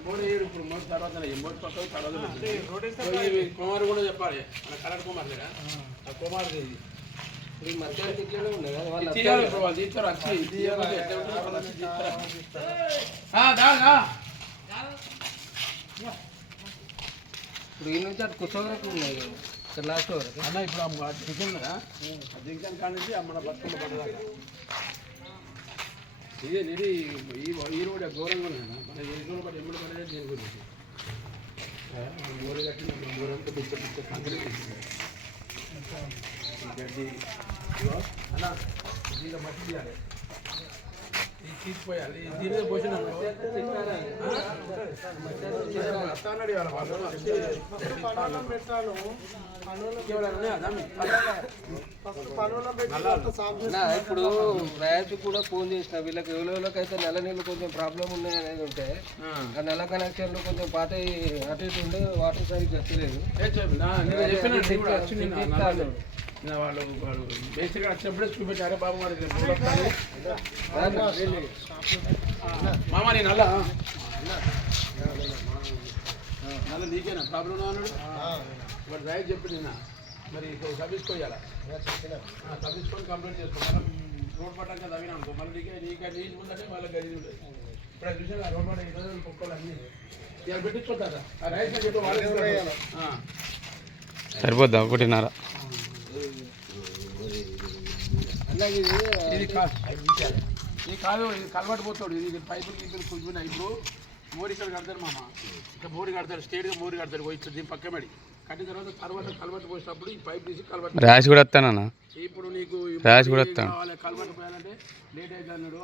ఇప్పుడు మొదటి తర్వాత మొదటి పక్క తర్వాత కుమారు కూడా చెప్పాలి మన కలర్ కుమార్ లేదా ఆ కుమార్ మధ్యాహ్నం ఉన్నాయి కదా వాళ్ళు తీస్తారు వచ్చి ఇప్పుడు ఈ నుంచి అటు కూర్చోవరకు ఉన్నాయి కదా ఇక్కడ లాస్ట్ వరకు అన్న ఇప్పుడు దిగుతుంది కదా దిగుతాను కానీ మన బతుకులు పడదాకా ఇదే ఇది ఈ రోడ్ ఘోరంగా ఉన్నాయన్న మన ఈ రోడ్ పడి ఎప్పుడు పడేది దీని గురించి గోరు కట్టిన గోరంతా పిచ్చ పిచ్చ కంపెనీ గడ్డి అన్న దీనిలో మట్టి తీయాలి ఇది తీసిపోయాలి దీనిలో పోసిన ఇప్పుడు రైతు కూడా ఫోన్ చేసిన వీళ్ళకి ఎవరికైతే నెల నీళ్ళు కొంచెం ప్రాబ్లం ఉన్నాయి అనేది ఉంటే ఆ నెల కనెక్షన్లు కొంచెం పాత అటు ఇటు ఉండి వాటర్ సరిగ్గా వచ్చలేదు వాళ్ళు బేసిక్గా వచ్చినప్పుడే చూపెట్టారే బాబు మరి మామ నేను నల్ల నల్ల నీకేనా ప్రాబ్లం అన్నాడు వాడు రైతు చెప్పి నిన్న మరి తప్పించుకోయాలా తప్పించుకొని కంప్లీట్ చేసుకోవాలి రోడ్ పట్టాక తగిన అనుకో మళ్ళీ నీకు నీళ్ళు ఉందంటే వాళ్ళకి గది ఉంటుంది ఇప్పుడు చూసాను రోడ్ పట్ట ఈ రోజులు కుక్కలు అన్నీ ఇలా పెట్టించుకుంటారా ఆ రైతు చెప్పి వాళ్ళు సరిపోద్దా 1.5 ఇది కాదు ఇది కలవాటు పోతాడు ఇది పైపులు గీపులు కూర్చున్నాయి ఇప్పుడు మోరీ ఇక్కడ కడతారు మామ ఇక్కడ మోరీ కడతారు స్టేట్గా మోరీ కడతారు పోయి దీని పక్కమడి కట్టిన తర్వాత కలవాటు పోసినప్పుడు ఈ పైప్ తీసి కలవాటు ర్యాష్ కూడా వస్తానన్నా ఇప్పుడు నీకు ర్యాష్ కూడా వస్తాను కలవాటు పోయాలంటే లేట్ అవుతుంది అన్నాడు